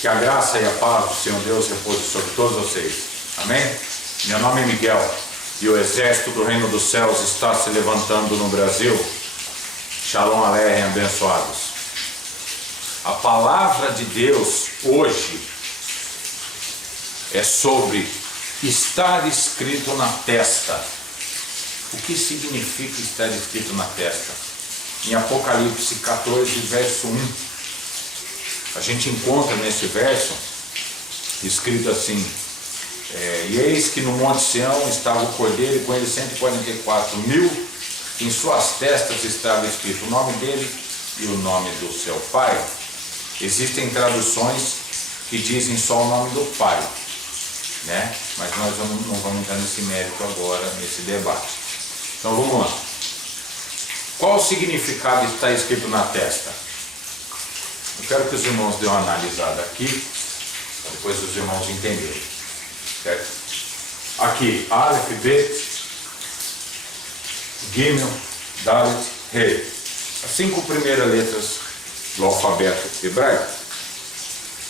Que a graça e a paz do Senhor Deus repouse sobre todos vocês. Amém? Meu nome é Miguel e o exército do reino dos céus está se levantando no Brasil. Shalom Aleichem, abençoados. A palavra de Deus hoje é sobre estar escrito na testa. O que significa estar escrito na testa? Em Apocalipse 14, verso 1. A gente encontra nesse verso escrito assim: e eis que no Monte Sião estava o Cordeiro e com ele 144.000, em suas testas estava escrito o nome dele e o nome do seu pai. Existem traduções que dizem só o nome do pai, né? Mas nós não vamos entrar nesse mérito agora, nesse debate. Então vamos lá. Qual o significado de estar escrito na testa? Eu quero que os irmãos dêem uma analisada aqui, para depois os irmãos entenderem. Certo? Aqui, Aleph, Bet, Gimel, Dalet, Rei. As 5 primeiras letras do alfabeto hebraico.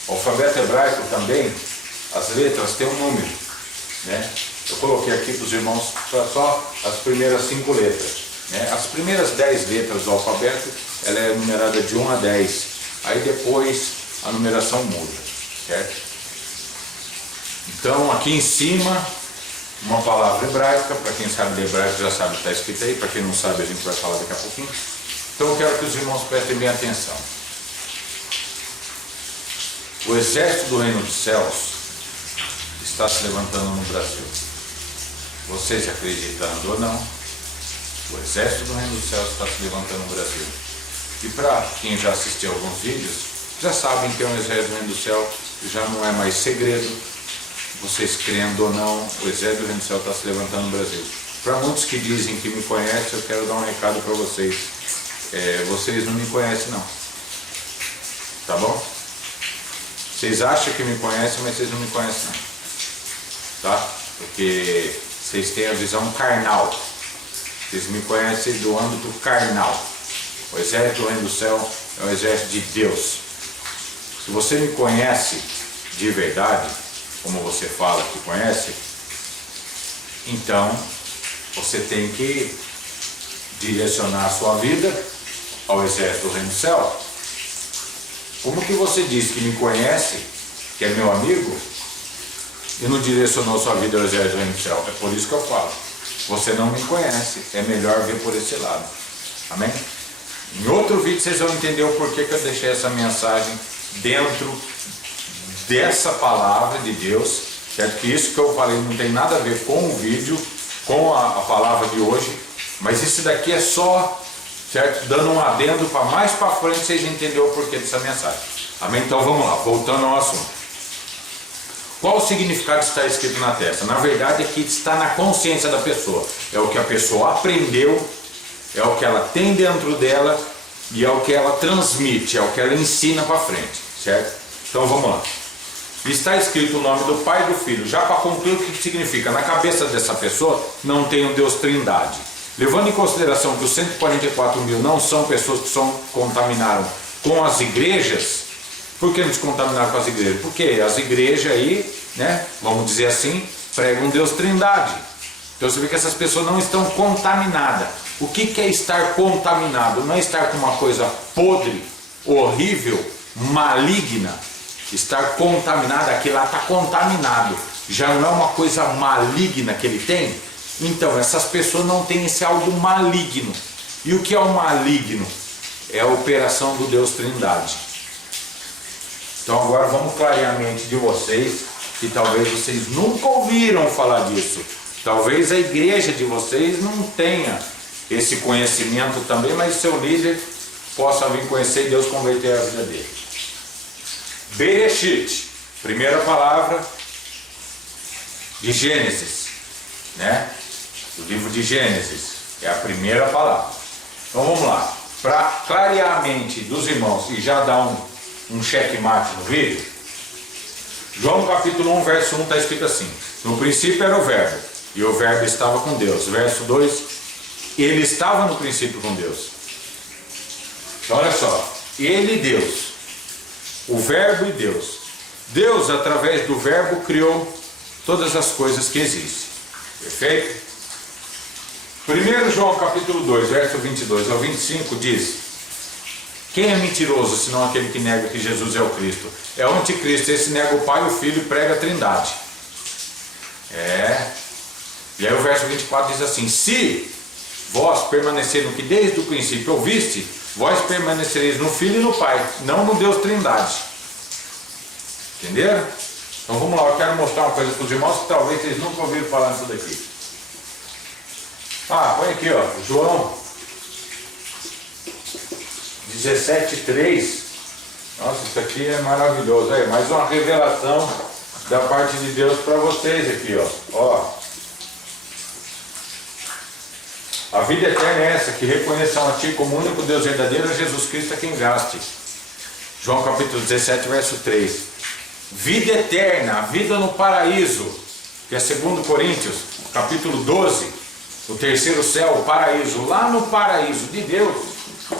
O alfabeto hebraico também, as letras têm um número, né? Eu coloquei aqui para os irmãos só as primeiras 5 letras, né? As primeiras 10 letras do alfabeto, ela é numerada de 1 a 10. Aí depois a numeração muda, certo? Então aqui em cima, uma palavra hebraica. Para quem sabe de hebraico já sabe que está escrito aí. Para quem não sabe, a gente vai falar daqui a pouquinho. Então eu quero que os irmãos prestem bem atenção. O exército do reino dos céus está se levantando no Brasil. Vocês acreditando ou não, o exército do reino dos céus está se levantando no Brasil. E para quem já assistiu alguns vídeos, já sabem que é um exército do reino do céu, já não é mais segredo. Vocês crendo ou não, o exército do reino do céu está se levantando no Brasil. Para muitos que dizem que me conhecem, eu quero dar um recado para vocês. Vocês não me conhecem não. Tá bom? Vocês acham que me conhecem, mas vocês não me conhecem não. Tá? Porque vocês têm a visão carnal. Vocês me conhecem do âmbito carnal. O exército do reino do céu é o exército de Deus. Se você me conhece de verdade, como você fala que conhece, então você tem que direcionar a sua vida ao exército do reino do céu. Como que você diz que me conhece, que é meu amigo, e não direcionou sua vida ao exército do reino do céu? É por isso que eu falo. Você não me conhece, é melhor ver por esse lado. Amém? Em outro vídeo vocês vão entender o porquê que eu deixei essa mensagem dentro dessa palavra de Deus, certo? Que isso que eu falei não tem nada a ver com o vídeo, com a palavra de hoje, mas isso daqui é só, certo? Dando um adendo para mais para frente vocês entenderem o porquê dessa mensagem. Amém? Então vamos lá, voltando ao assunto. Qual o significado de estar escrito na testa? Na verdade é que está na consciência da pessoa. É o que a pessoa aprendeu, é o que ela tem dentro dela e é o que ela transmite, é o que ela ensina para frente, certo? Então vamos lá. Está escrito o nome do Pai e do Filho. Já para concluir, o que significa? Na cabeça dessa pessoa não tem o Deus Trindade. Levando em consideração que os 144.000 não são pessoas que contaminaram com as igrejas. Por que eles contaminaram com as igrejas? Porque as igrejas aí, né, vamos dizer assim, pregam Deus Trindade. Então você vê que essas pessoas não estão contaminadas. O que é estar contaminado? Não é estar com uma coisa podre, horrível, maligna. Estar contaminado, aquele lá está contaminado. Já não é uma coisa maligna que ele tem. Então essas pessoas não têm esse algo maligno. E o que é o maligno? É a operação do Deus Trindade. Então agora vamos clarear a mente de vocês, que talvez vocês nunca ouviram falar disso. Talvez a igreja de vocês não tenha esse conhecimento também, mas seu líder possa vir conhecer e Deus converter a vida dele. Bereshit, primeira palavra de Gênesis, né? O livro de Gênesis é a primeira palavra. Então vamos lá, para clarear a mente dos irmãos e já dar um checkmate no vídeo. João capítulo 1, verso 1 está escrito assim: no princípio era o verbo, e o verbo estava com Deus. Verso 2, ele estava no princípio com Deus. Então olha só, ele e Deus, o verbo e Deus, Deus, através do verbo, criou todas as coisas que existem. Perfeito? 1 João capítulo 2, verso 22 ao 25 diz: quem é mentiroso, senão aquele que nega que Jesus é o Cristo? É o anticristo, esse nega o Pai, o Filho e prega a Trindade. E aí o verso 24 diz assim: se vós permaneceres no que desde o princípio ouviste, vós permanecereis no Filho e no Pai, não no Deus Trindade. Entenderam? Então vamos lá, eu quero mostrar uma coisa para os irmãos que talvez vocês nunca ouviram falar nisso daqui. Põe aqui, ó, João 17:3. Nossa, isso aqui é maravilhoso. Aí, mais uma revelação da parte de Deus para vocês aqui, ó. A vida eterna é essa, que reconheçam a Ti como único Deus verdadeiro, Jesus Cristo a quem enviaste. João capítulo 17, verso 3. Vida eterna, a vida no paraíso, que é 2 Coríntios, capítulo 12, o terceiro céu, o paraíso, lá no paraíso de Deus.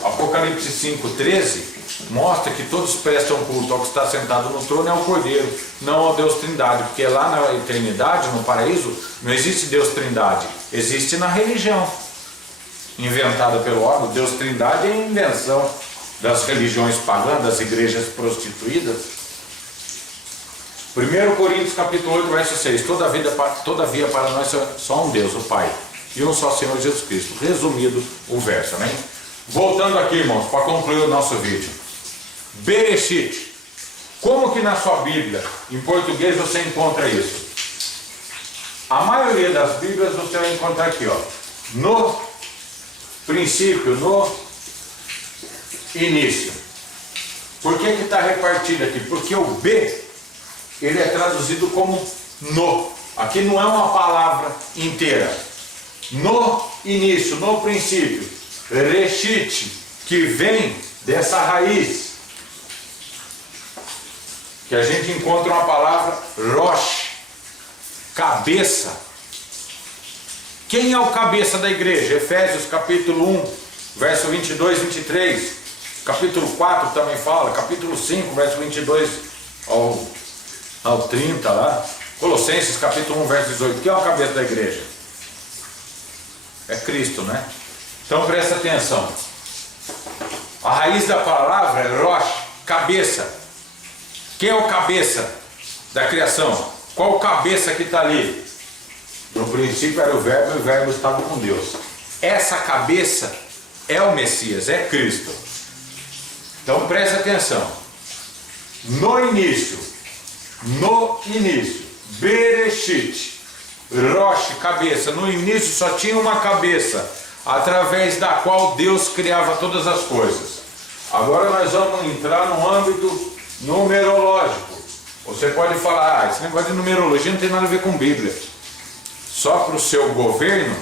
Apocalipse 5:13 mostra que todos prestam culto ao que está sentado no trono, é o Cordeiro, não ao Deus Trindade, porque lá na eternidade, no paraíso, não existe Deus Trindade, existe na religião inventada pelo homem. Deus Trindade é a invenção das religiões pagãs, das igrejas prostituídas. 1 Coríntios capítulo 8, verso 6: todavia para nós só um Deus, o Pai, e um só Senhor Jesus Cristo. Resumido o verso, amém? Voltando aqui, irmãos, para concluir o nosso vídeo. Bereshit. Como que na sua Bíblia, em português, você encontra isso? A maioria das Bíblias você vai encontrar aqui, ó, no princípio, no início. Por que está repartido aqui? Porque o B, ele é traduzido como no. Aqui não é uma palavra inteira. No início, no princípio. Reshit, que vem dessa raiz, que a gente encontra uma palavra Rosh, cabeça. Quem é o cabeça da igreja? Efésios capítulo 1, verso 22 e 23. Capítulo 4 também fala. Capítulo 5, verso 22 ao 30 lá. Colossenses capítulo 1, verso 18. Quem é o cabeça da igreja? É Cristo, né? Então presta atenção. A raiz da palavra é Rosh, cabeça. Quem é o cabeça da criação? Qual o cabeça que está ali? No princípio era o verbo, e o verbo estava com Deus. Essa cabeça é o Messias, é Cristo. Então presta atenção. No início, Bereshit, Rosh, cabeça. No início só tinha uma cabeça, através da qual Deus criava todas as coisas. Agora nós vamos entrar no âmbito numerológico. Você pode falar: esse negócio de numerologia não tem nada a ver com Bíblia. Só para o seu governo,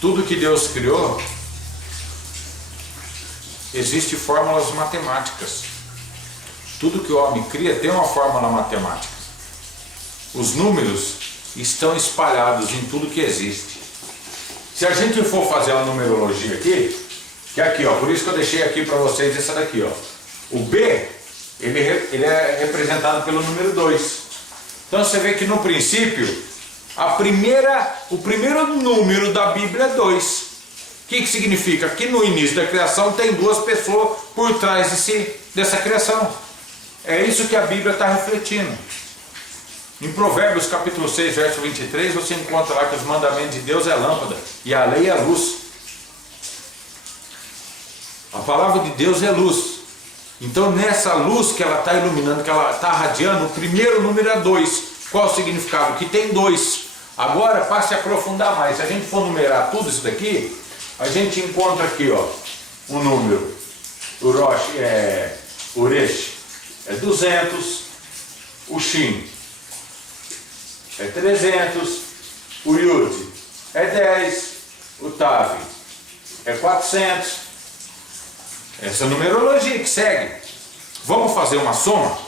tudo que Deus criou, existe fórmulas matemáticas. Tudo que o homem cria tem uma fórmula matemática. Os números estão espalhados em tudo que existe. Se a gente for fazer a numerologia aqui, que é aqui, ó, por isso que eu deixei aqui para vocês essa daqui, ó. O B, ele é representado pelo número 2. Então você vê que no princípio, o primeiro número da Bíblia é 2. O que significa? Que no início da criação tem duas pessoas por trás dessa criação. É isso que a Bíblia está refletindo. Em Provérbios capítulo 6, verso 23, você encontra lá que os mandamentos de Deus é lâmpada e a lei é luz. A palavra de Deus é luz. Então nessa luz que ela está iluminando, que ela está radiando, o primeiro número é 2. Qual o significado? Que tem 2. Agora, para se aprofundar mais, se a gente for numerar tudo isso daqui, a gente encontra aqui, ó, um número. O Rosh o Resh é 200, o Shin é 300, o Yud é 10, o Tav é 400. Essa numerologia que segue. Vamos fazer uma soma?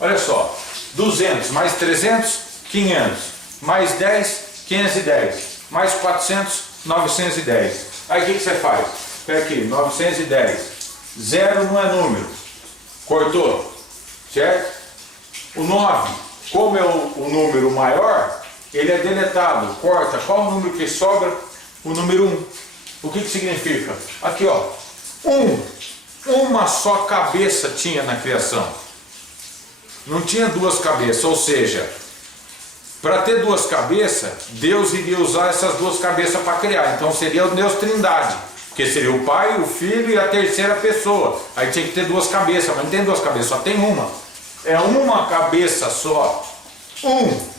Olha só, 200 mais 300, 500, mais 10, 510, mais 400, 910. Aí o que você faz? Pega aqui, 910. 0 não é número. Cortou? Certo? O 9, como é o número maior, ele é deletado, corta. Qual o número que sobra? O número 1. O que significa? Aqui, ó. Uma só cabeça tinha na criação. Não tinha duas cabeças, ou seja, para ter duas cabeças, Deus iria usar essas duas cabeças para criar. Então seria o Deus Trindade, porque seria o Pai, o Filho e a terceira pessoa. Aí tinha que ter duas cabeças, mas não tem duas cabeças, só tem uma. É uma cabeça só.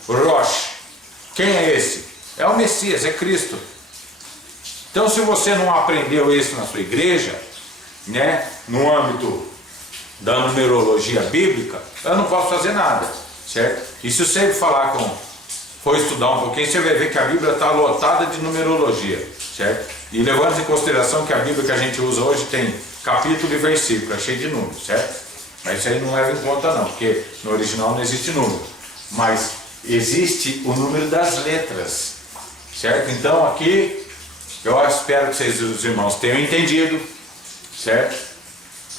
Rosh. Quem é esse? É o Messias, é Cristo. Então, se você não aprendeu isso na sua igreja, né, no âmbito da numerologia bíblica, eu não posso fazer nada, certo? E se você for estudar um pouquinho, você vai ver que a Bíblia está lotada de numerologia, certo? E levando em consideração que a Bíblia que a gente usa hoje tem capítulo e versículo, é cheio de números, certo? Mas isso aí não leva em conta não, porque no original não existe número, mas existe o número das letras, certo? Então aqui, eu espero que vocês, os irmãos, tenham entendido, certo?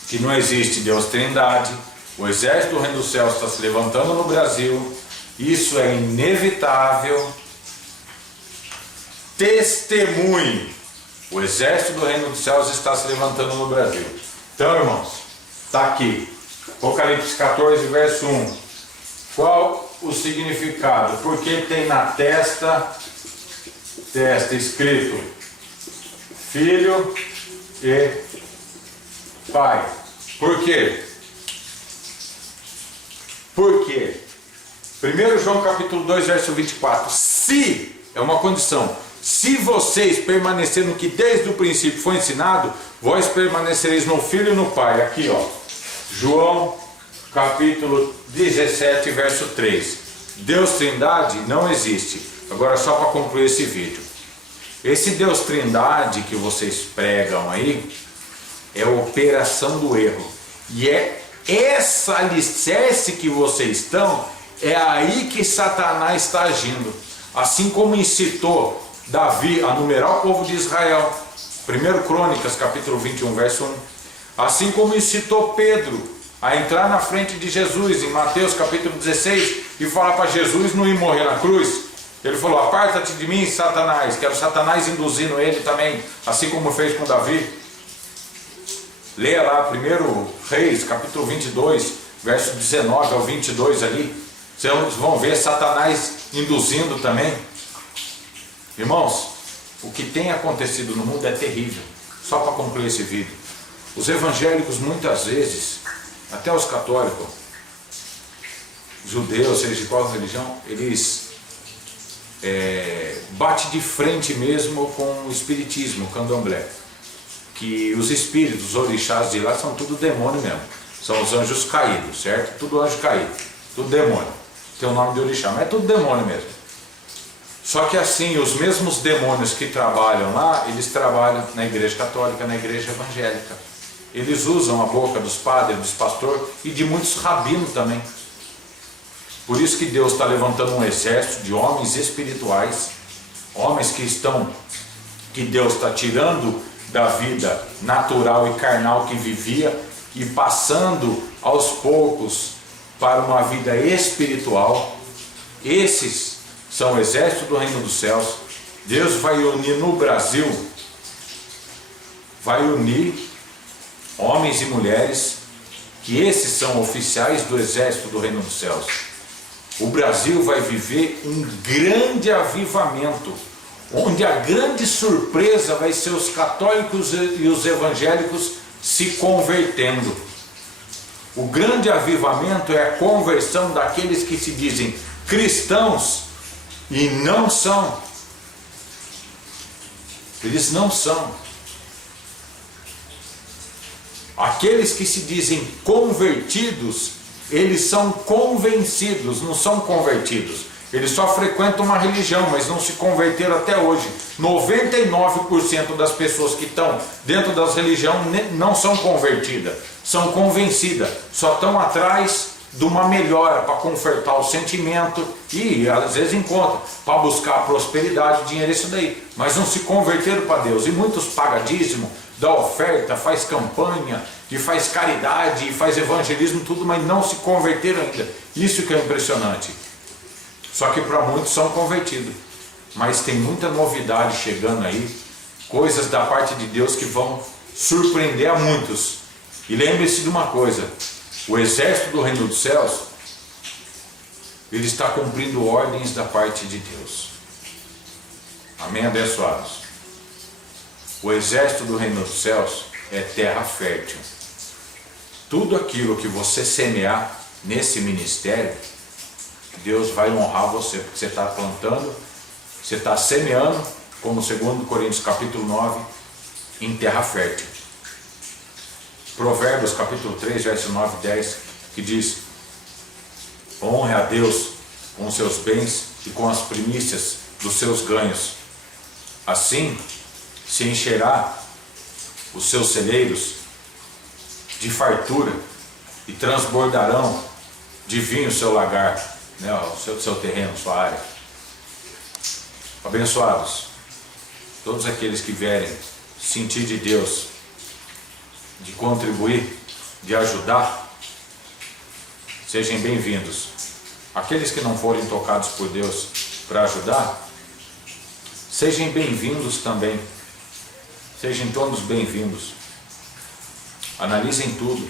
Que não existe Deus Trindade, o exército do reino dos céus está se levantando no Brasil, isso é inevitável. Testemunhe, o exército do reino dos céus está se levantando no Brasil. Então, irmãos, está aqui, Apocalipse 14, verso 1. Qual o significado? Porque tem na testa escrito Filho e Pai. Por quê? Por quê? 1 João capítulo 2, verso 24. Se, é uma condição, se vocês permanecerem no que desde o princípio foi ensinado, vós permanecereis no Filho e no Pai. Aqui, ó, João capítulo 17, verso 3. Deus Trindade não existe. Agora, só para concluir esse vídeo, esse Deus Trindade que vocês pregam aí é a operação do erro, e é essa alicerce que vocês estão, é aí que Satanás está agindo, assim como incitou Davi a numerar o povo de Israel, 1 Crônicas capítulo 21, verso 1, assim como incitou Pedro a entrar na frente de Jesus em Mateus capítulo 16 e falar para Jesus não ir morrer na cruz. Ele falou: aparta-te de mim, Satanás, que era o Satanás induzindo ele também, assim como fez com Davi. Leia lá 1 Reis capítulo 22, verso 19 ao 22 ali, vocês vão ver Satanás induzindo também. Irmãos, o que tem acontecido no mundo é terrível. Só para concluir esse vídeo, os evangélicos muitas vezes, até os católicos, judeus, seja de qual religião, eles batem de frente mesmo com o espiritismo, o candomblé, que os espíritos, os orixás de lá são tudo demônio mesmo, são os anjos caídos, certo? Tudo anjo caído, tudo demônio, tem o nome de orixá, mas é tudo demônio mesmo. Só que assim, os mesmos demônios que trabalham lá, eles trabalham na igreja católica, na igreja evangélica. Eles usam a boca dos padres, dos pastores e de muitos rabinos também. Por isso que Deus está levantando um exército de homens espirituais, homens que Deus está tirando da vida natural e carnal que vivia e passando aos poucos para uma vida espiritual. Esses são o exército do reino dos céus. Deus vai unir no Brasil, vai unir homens e mulheres, que esses são oficiais do exército do reino dos céus. O Brasil vai viver um grande avivamento, onde a grande surpresa vai ser os católicos e os evangélicos se convertendo. O grande avivamento é a conversão daqueles que se dizem cristãos e não são. Eles não são. Aqueles que se dizem convertidos, eles são convencidos, não são convertidos. Eles só frequentam uma religião, mas não se converteram até hoje. 99% das pessoas que estão dentro das religiões não são convertidas, são convencidas. Só estão atrás de uma melhora, para confortar o sentimento e às vezes encontra, para buscar prosperidade, dinheiro, isso daí. Mas não se converteram para Deus. E muitos pagam dízimo, dá oferta, faz campanha, e faz caridade, e faz evangelismo, tudo, mas não se converteram ainda. Isso que é impressionante. Só que para muitos são convertidos. Mas tem muita novidade chegando aí, coisas da parte de Deus que vão surpreender a muitos. E lembre-se de uma coisa, o exército do reino dos céus, ele está cumprindo ordens da parte de Deus. Amém, abençoados? O exército do reino dos céus é terra fértil. Tudo aquilo que você semear nesse ministério, Deus vai honrar você, porque você está plantando, você está semeando, como 2 Coríntios capítulo 9, em terra fértil. Provérbios capítulo 3, verso 9 e 10, que diz: honre a Deus com os seus bens e com as primícias dos seus ganhos. Assim se encherá os seus celeiros de fartura e transbordarão de vinho o seu lagar, né, o seu terreno, sua área. Abençoados, todos aqueles que vierem sentir de Deus, de contribuir, de ajudar, sejam bem-vindos. Aqueles que não forem tocados por Deus para ajudar, sejam bem-vindos também. Sejam todos bem-vindos. Analisem tudo.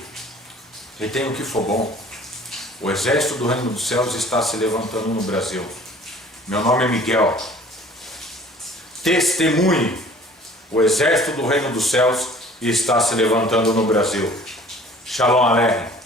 Retenham o que for bom. O exército do reino dos céus está se levantando no Brasil. Meu nome é Miguel. Testemunhe. O exército do reino dos céus está se levantando no Brasil. Shalom Aleichem.